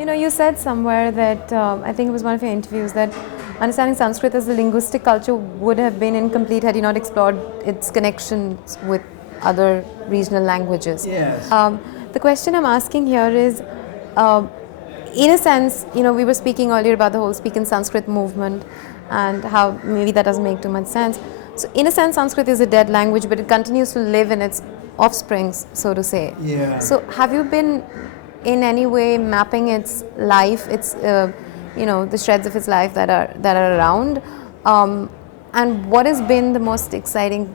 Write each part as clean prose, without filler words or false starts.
You said somewhere that, I think it was one of your interviews, that understanding Sanskrit as a linguistic culture would have been incomplete had you not explored its connections with other regional languages. Yes. The question I'm asking here is, in a sense, we were speaking earlier about the whole Speak in Sanskrit movement and how maybe that doesn't make too much sense. So in a sense, Sanskrit is a dead language, but it continues to live in its offsprings, so to say. Yeah. So have you been in any way mapping its life, its the shreds of its life that are around, and what has been the most exciting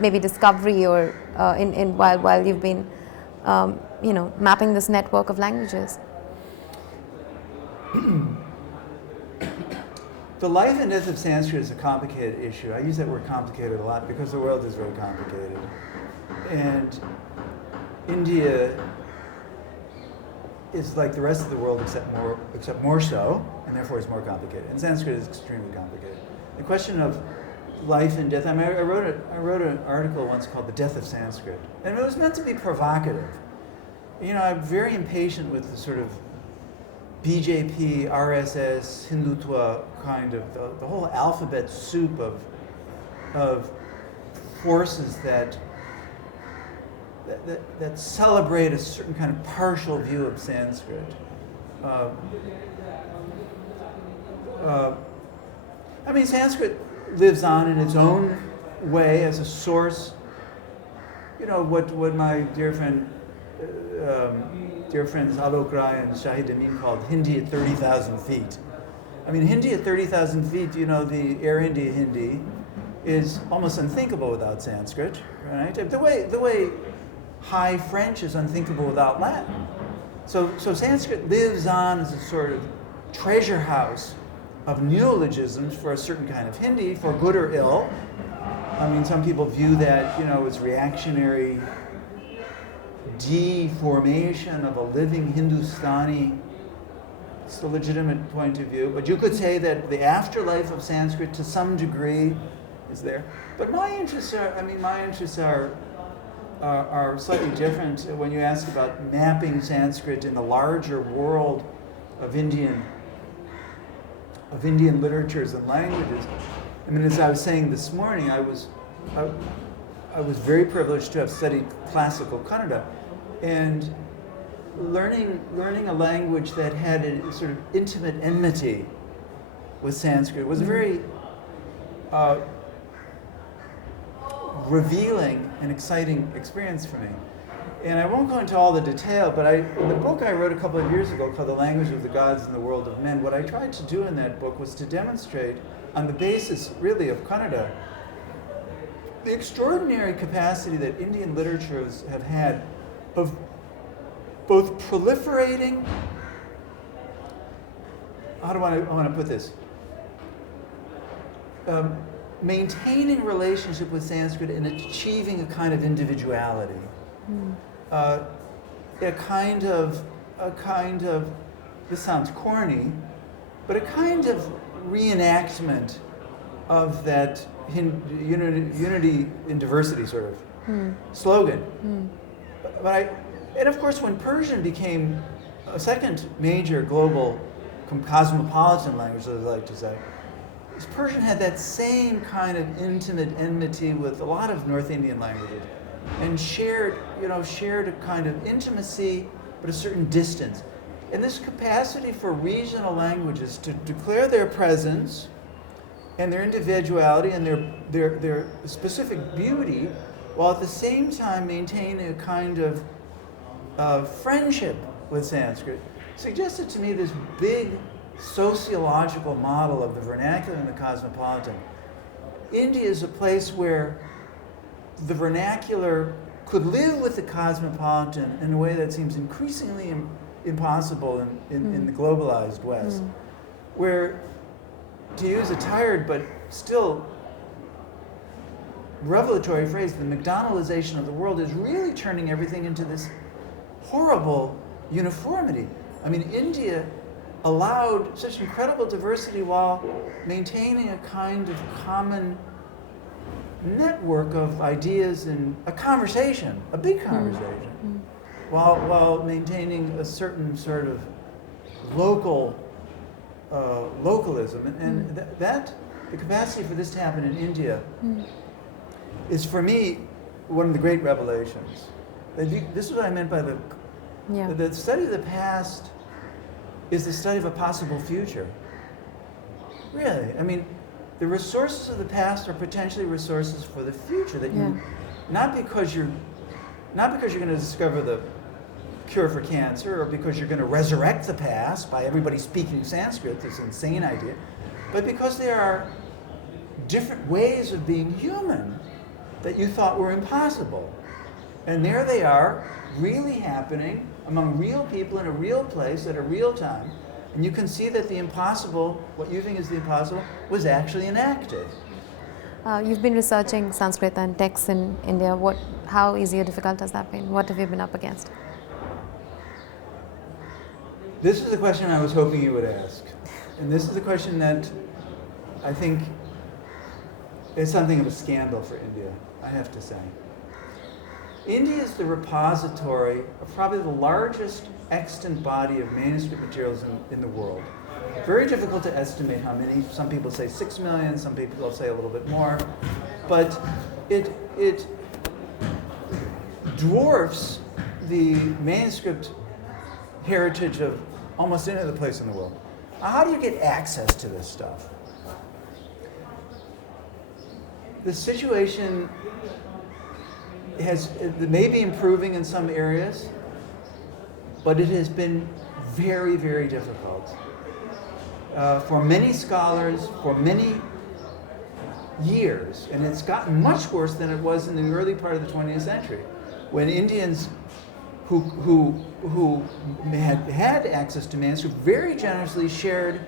maybe discovery or in while you've been mapping this network of languages? The life and death of Sanskrit is a complicated issue. I use that word complicated a lot because the world is very complicated. And India is like the rest of the world except more so, and therefore it's more complicated. And Sanskrit is extremely complicated. The question of life and death, I wrote an article once called The Death of Sanskrit. And it was meant to be provocative. I'm very impatient with the sort of BJP, RSS, Hindutva kind of the whole alphabet soup of forces that celebrate a certain kind of partial view of Sanskrit. Sanskrit lives on in its own way as a source. What my dear friends Alok Rai and Shahid Amin called Hindi at 30,000 feet. Hindi at 30,000 feet, the Air India Hindi is almost unthinkable without Sanskrit, right? The way High French is unthinkable without Latin. So Sanskrit lives on as a sort of treasure house of neologisms for a certain kind of Hindi, for good or ill. Some people view that, as reactionary deformation of a living Hindustani. It's a legitimate point of view. But you could say that the afterlife of Sanskrit to some degree is there. But my interests are slightly different when you ask about mapping Sanskrit in the larger world of Indian literatures and languages. As I was saying this morning, I was very privileged to have studied classical Kannada, and learning a language that had a sort of intimate enmity with Sanskrit was a very revealing and exciting experience for me. And I won't go into all the detail, but in the book I wrote a couple of years ago called The Language of the Gods and the World of Men, what I tried to do in that book was to demonstrate, on the basis really of Kannada, the extraordinary capacity that Indian literatures have had of both proliferating, how do I want to put this? Maintaining relationship with Sanskrit and achieving a kind of individuality. A kind of, this sounds corny, but a kind of reenactment of that unity in diversity sort of slogan. And of course, when Persian became a second major global cosmopolitan language, as I like to say, Persian had that same kind of intimate enmity with a lot of North Indian languages, and shared a kind of intimacy, but a certain distance. And this capacity for regional languages to declare their presence and their individuality and their specific beauty, while at the same time maintaining a kind of friendship with Sanskrit, suggested to me this big sociological model of the vernacular and the cosmopolitan. India is a place where the vernacular could live with the cosmopolitan in a way that seems increasingly impossible in the globalized West, where, to use a tired but still revelatory phrase, the McDonaldization of the world is really turning everything into this horrible uniformity. India allowed such incredible diversity while maintaining a kind of common network of ideas in a conversation, a big conversation. while maintaining a certain sort of local localism, and the capacity for this to happen in India is, for me, one of the great revelations. This is what I meant by the study of the past is the study of a possible future. Really, I mean, the resources of the past are potentially resources for the future that you, not because you're going to discover the cure for cancer, or because you're going to resurrect the past by everybody speaking Sanskrit, this insane idea, but because there are different ways of being human that you thought were impossible. And there they are, really happening among real people in a real place at a real time. And you can see that the impossible, what you think is the impossible, was actually enacted. You've been researching Sanskrit and texts in India. How easy or difficult has that been? What have you been up against? This is the question I was hoping you would ask. And this is the question that I think is something of a scandal for India, I have to say. India is the repository of probably the largest extant body of manuscript materials in the world. Very difficult to estimate how many. Some people say 6 million, some people say a little bit more. But it dwarfs the manuscript heritage of almost any other place in the world. How do you get access to this stuff? The situation may be improving in some areas, but it has been very, very difficult. For many scholars, for many years, and it's gotten much worse than it was in the early part of the 20th century, when Indians who had access to manuscript very generously shared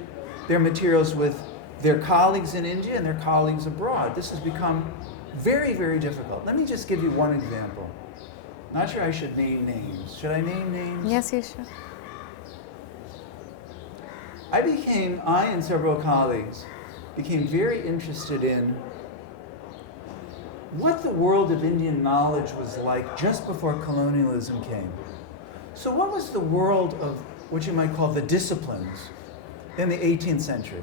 their materials with their colleagues in India and their colleagues abroad. This has become very, very difficult. Let me just give you one example. Not sure I should name names. Should I name names? Yes, you should. I and several colleagues became very interested in what the world of Indian knowledge was like just before colonialism came. So what was the world of what you might call the disciplines in the 18th century?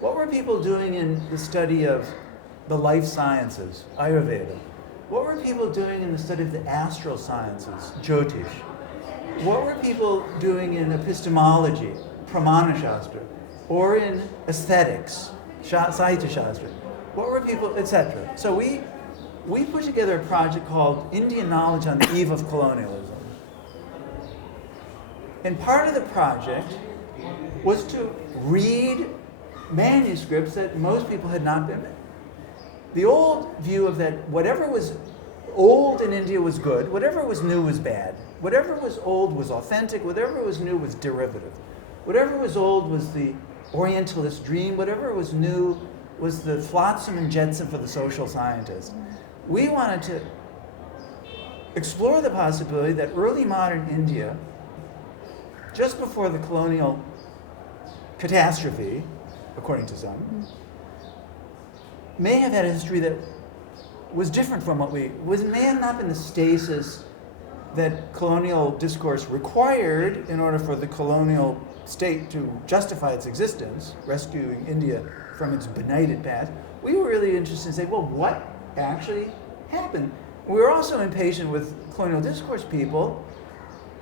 What were people doing in the study of the life sciences, Ayurveda? What were people doing in the study of the astral sciences, Jyotish? What were people doing in epistemology, Pramana Shastra? Or in aesthetics, Sahitya Shastra? What were people, etc.? So we put together a project called Indian Knowledge on the Eve of Colonialism. And part of the project was to read manuscripts that most people had not been. The old view of that whatever was old in India was good, whatever was new was bad, whatever was old was authentic, whatever was new was derivative, whatever was old was the Orientalist dream, whatever was new was the flotsam and jetsam for the social scientist. We wanted to explore the possibility that early modern India, just before the colonial catastrophe, according to some, may have had a history that was different from may have not been the stasis that colonial discourse required in order for the colonial state to justify its existence, rescuing India from its benighted past. We were really interested in saying, well, what actually happened? We were also impatient with colonial discourse people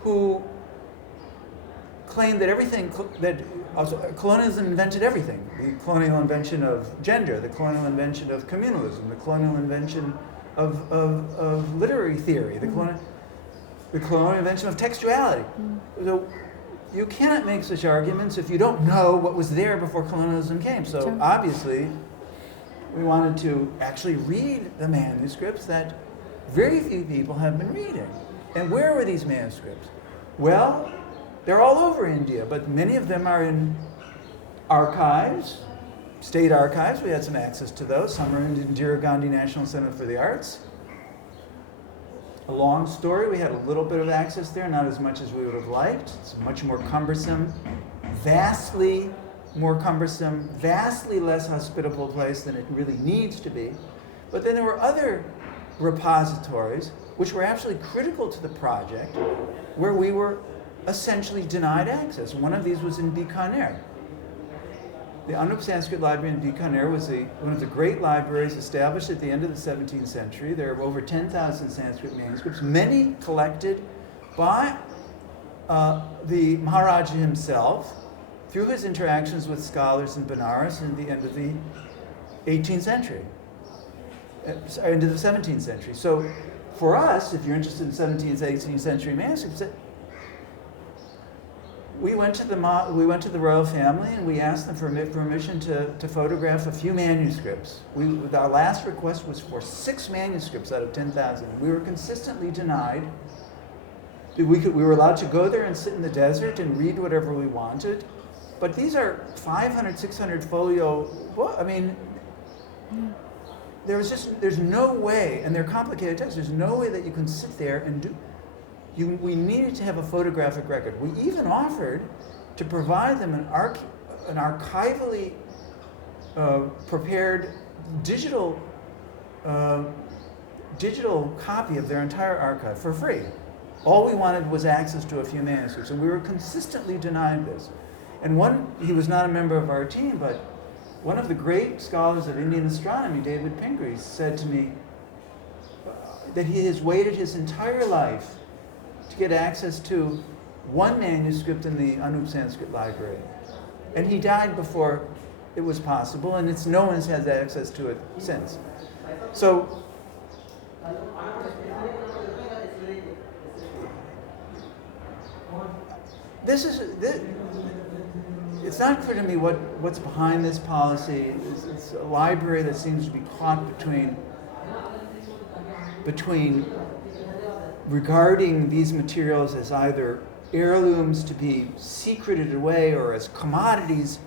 who claimed that colonialism invented everything. The colonial invention of gender, the colonial invention of communalism, the colonial invention of literary theory, the colonial invention of textuality. So you cannot make such arguments if you don't know what was there before colonialism came. So obviously, we wanted to actually read the manuscripts that very few people have been reading. And where were these manuscripts? Well, they're all over India, but many of them are in archives, state archives. We had some access to those. Some are in Indira Gandhi National Center for the Arts. A long story, we had a little bit of access there, not as much as we would have liked. It's much more cumbersome, vastly more cumbersome, vastly less hospitable place than it really needs to be. But then there were other repositories, which were absolutely critical to the project, where we were essentially denied access. One of these was in Bikaner. The Anup Sanskrit Library in Bikaner was one of the great libraries established at the end of the 17th century. There are over 10,000 Sanskrit manuscripts, many collected by the Maharaja himself through his interactions with scholars in Benares in the end of the 18th century, into the 17th century. So for us, if you're interested in 17th, 18th century manuscripts, we went to the royal family and we asked them for permission to photograph a few manuscripts. Our last request was for 6 manuscripts out of 10,000. We were consistently denied. We were allowed to go there and sit in the desert and read whatever we wanted, but these are 500, 600 folio. I mean, there's no way, and they're complicated texts. There's no way that you can sit there and do. We needed to have a photographic record. We even offered to provide them an archivally prepared digital copy of their entire archive for free. All we wanted was access to a few manuscripts, and we were consistently denied this. And he was not a member of our team, but one of the great scholars of Indian astronomy, David Pingree, said to me that he has waited his entire life to get access to one manuscript in the Anup Sanskrit Library. And he died before it was possible, and no one's had access to it since. So, it's not clear to me what's behind this policy. It's a library that seems to be caught between regarding these materials as either heirlooms to be secreted away or as commodities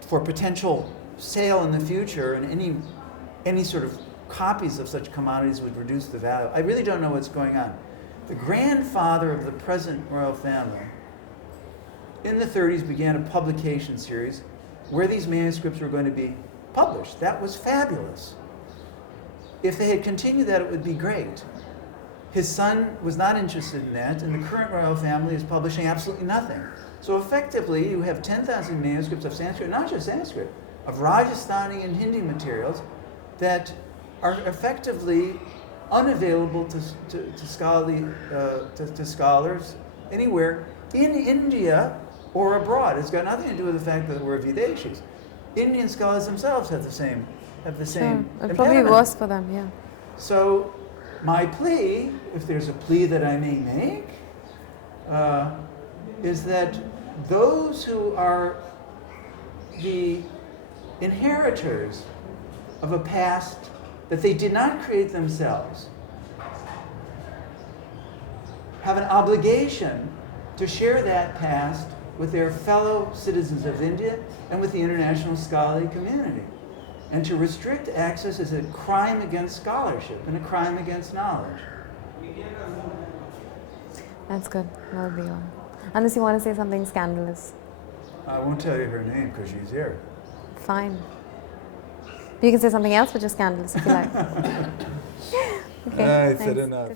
for potential sale in the future, and any sort of copies of such commodities would reduce the value. I really don't know what's going on. The grandfather of the present royal family in the 30s began a publication series where these manuscripts were going to be published. That was fabulous. If they had continued that, it would be great. His son was not interested in that, and the current royal family is publishing absolutely nothing. So effectively, you have 10,000 manuscripts of Sanskrit, not just Sanskrit, of Rajasthani and Hindi materials that are effectively unavailable to scholars anywhere in India or abroad. It's got nothing to do with the fact that we're Videshis. Indian scholars themselves have the same Sure. It's probably worse for them, yeah. So my plea, if there's a plea that I may make, is that those who are the inheritors of a past that they did not create themselves have an obligation to share that past with their fellow citizens of India and with the international scholarly community. And to restrict access is a crime against scholarship and a crime against knowledge. That's good. That'll be all. Unless you want to say something scandalous. I won't tell you her name because she's here. Fine. You can say something else which is scandalous if you like. Okay, I said thanks. enough.